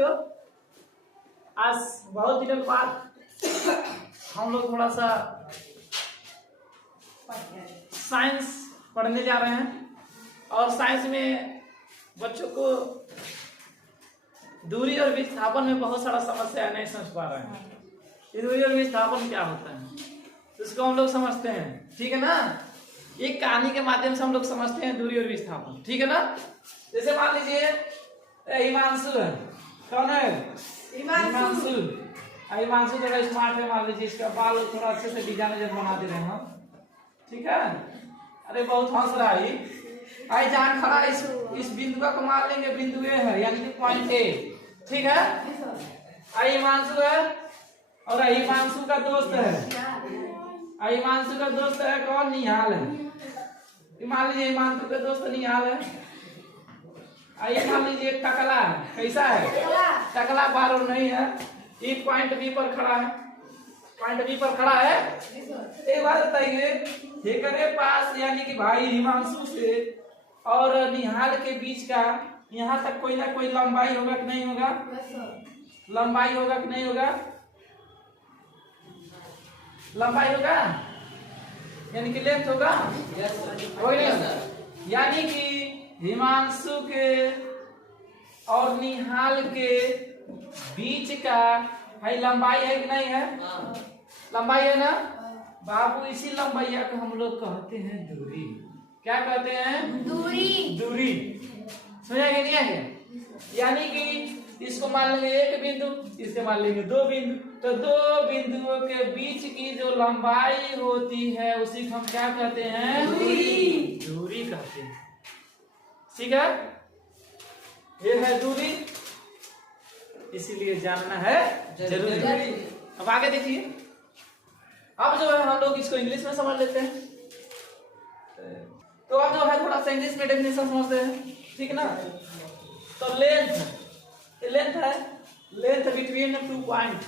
बच्चों, आज बहुत दिनों बाद हम लोग थोड़ा सा साइंस पढ़ने जा रहे हैं और साइंस में बच्चों को दूरी और विस्थापन में बहुत सारा समस्या नहीं समझ पा रहे हैं। ये दूरी और विस्थापन क्या होता है तो इसको हम लोग समझते हैं, ठीक है ना। एक कहानी के माध्यम से हम लोग समझते हैं दूरी और विस्थापन, ठीक है ना। जैसे मान लीजिए हिमांशु है, कौन है? हिमांशु। हिमांशु थोड़ा स्मार्ट है, मान लीजिए इसका बाल थोड़ा अच्छे से डिजाइन बना दे रहे हैं हम, ठीक है। अरे बहुत हंस रहा है। आई जहाँ खड़ा इस बिंदु को मान लेंगे बिंदु ए है, यानी कि पॉइंट ए, ठीक है। आई हिमांशु है और हिमांशु का दोस्त है, हिमांशु का दोस्त है कौन? निहाल है। मान लीजिए हिमांशु का दोस्त निहाल है। आइए मान लीजिए टकला है, कैसा है? टकला बार और नहीं है, ये पॉइंट बी पर खड़ा है, पॉइंट बी पर खड़ा है। एक बात बताइए, हेकरे पास यानी कि भाई हिमांशु से और निहाल के बीच का यहाँ तक कोई ना कोई लंबाई होगा कि नहीं होगा? लंबाई होगा कि नहीं होगा? लंबाई होगा, यानी कि लेंथ होगा। यानी कि हिमांशु के और निहाल के बीच का भाई लंबाई है कि नहीं है? लंबाई है ना बाबू। इसी लंबाई को हम लोग कहते हैं दूरी। क्या कहते हैं? दूरी। दूरी समझा कि नहीं है? यानी कि इसको मान लेंगे एक बिंदु, इससे मान लेंगे दो बिंदु, तो दो बिंदुओं के बीच की जो लंबाई होती है उसी को हम क्या कहते हैं? दूरी। दूरी कहते हैं, ठीक है। ये है दूरी, इसीलिए जानना है जरूरी। अब आगे देखिए, अब जो है हम लोग इसको इंग्लिश में समझ लेते हैं। तो अब जो है थोड़ा सा इंग्लिश में डेफिनेशन समझते हैं, ठीक ना। तो लेंथ, लेंथ है length between two point,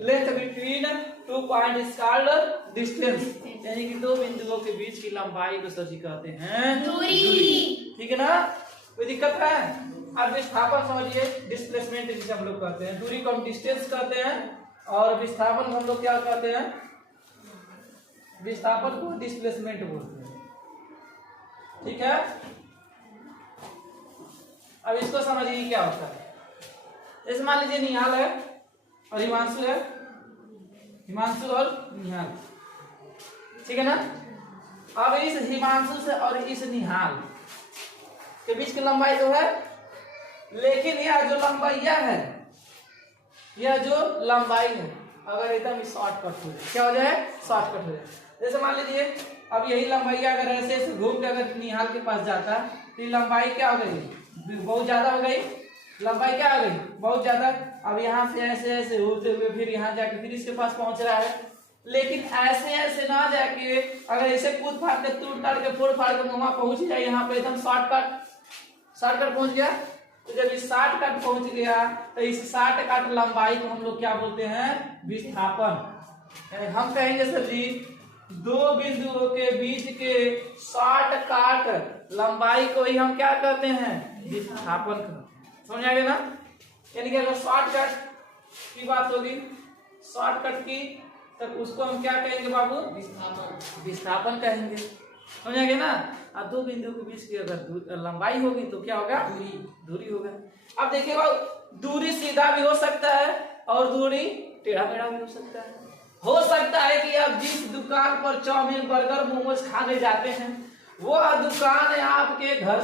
length between two point is called distance, यानी कि दो बिंदुओं के बीच की लंबाई को सर जी कहते हैं दूरी, ठीक है ना। कोई दिक्कत है? अब विस्थापन समझिए, डिस्प्लेसमेंट जिसे हम लोग कहते हैं। दूरी को हम डिस्टेंस कहते हैं और विस्थापन को हम लोग क्या कहते हैं? विस्थापन को डिस्प्लेसमेंट बोलते हैं, ठीक है। अब इसको समझिए क्या होता है। जैसे मान लीजिए निहाल है और हिमांशु है, हिमांशु और निहाल, ठीक है ना। अब इस हिमांशु से और इस निहाल के बीच की लंबाई जो है, लेकिन यह जो लंबाइया है, यह जो लंबाई है अगर एकदम शॉर्टकट हो जाए, क्या हो जाए? शॉर्टकट हो जाए। जैसे मान लीजिए अब यही लंबाई अगर ऐसे ऐसे घूम के अगर निहाल के पास जाता तो ये लंबाई क्या हो गई? बहुत ज्यादा हो गई। लंबाई क्या आ गई? बहुत ज्यादा। अब यहाँ से ऐसे ऐसे होते हुए फिर यहाँ जाके फिर इसके पास पहुंच रहा है, लेकिन ऐसे ऐसे ना जाके अगर ऐसे कूद फाड़ के टूट टाड़ के फोड़ फाड़ के वहां पहुंच जाए, यहाँ पे एकदम शॉर्टकट पहुंच गया। तो जब इस शॉर्टकट पहुंच गया तो इस शॉर्टकट लंबाई को हम लोग क्या बोलते हैं? विस्थापन। हम कहेंगे सर जी दो बिंदुओं के बीच के शॉर्टकट लंबाई को ही हम क्या कहते हैं? विस्थापन कहते हैं। समझ आ गया ना। यानी कि अगर शॉर्टकट की बात होगी, शॉर्टकट की, तब उसको हम क्या कहेंगे बाबू? विस्थापन। विस्थापन कहेंगे, समझ आ गया ना। अब दो बिंदु के बीच की अगर लंबाई होगी तो क्या होगा? दूरी। दूरी होगा। अब देखिए बाबू, दूरी सीधा भी हो सकता है और दूरी टेढ़ा मेढ़ा भी हो सकता है। हो सकता है कि आप जिस दुकान पर चाउमीन बर्गर मोमोज खाने जाते हैं वह दुकान आपके घर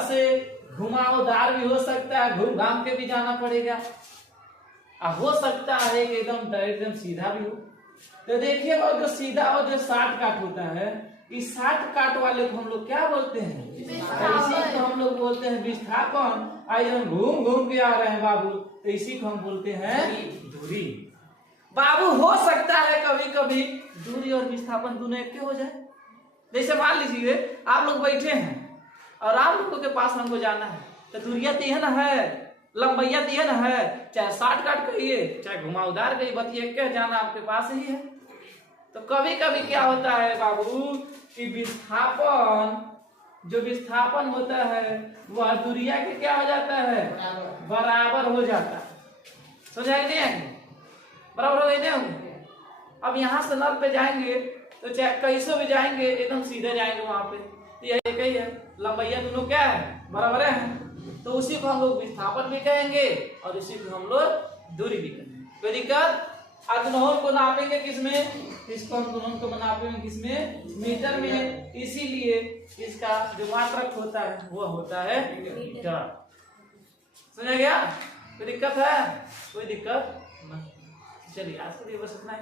से घुमावदार भी हो सकता है, घूम घाम के भी जाना पड़ेगा। हो सकता है कि एकदम सीधा भी हो। तो देखिए वो जो सीधा और जो शॉर्टकट होता है, इस शॉर्टकट वाले को हम लोग क्या बोलते हैं? इसी को हम लोग बोलते हैं विस्थापन। आज हम घूम घूम के आ रहे हैं बाबू, तो इसी को हम बोलते हैं दूरी। बाबू हो सकता है कभी कभी दूरी और विस्थापन दोनों एक हो जाए। जैसे मान लीजिए आप लोग बैठे हैं और आप लोगों के पास हमको जाना है, तो दूरिया तीन है, लंबाइया तीन है, चाहे शॉर्टकट कहिए चाहे घुमावदार कहिए, बतिए के जाना आपके पास ही है। तो कभी कभी क्या होता है बाबू कि विस्थापन, जो विस्थापन होता है वह दूरिया के क्या हो जाता है? बराबर हो जाता है। समझ आएंगे नहीं आएंगे? बराबर हो गए नहीं होंगे? अब यहाँ से नल पे जाएंगे तो चाहे कैसे भी जाएंगे एकदम सीधे जाएंगे वहां पे, तो यह एक ही है, लंबाइयां दोनों क्या है, बराबर है। तो उसी को हम लोग विस्थापन भी कहेंगे और इसी को हम लोग दूरी भी कहेंगे। कोई दिक्कत? दोनों को नापेंगे किसमें? इसको हम दोनों को नापेंगे किसमें? मीटर में। इसीलिए इसका जो मात्रक होता है वो होता है मीटर। समझ गया? कोई दिक्कत है? कोई दिक्कत नहीं। चलिए आज के लिए बस इतना ही।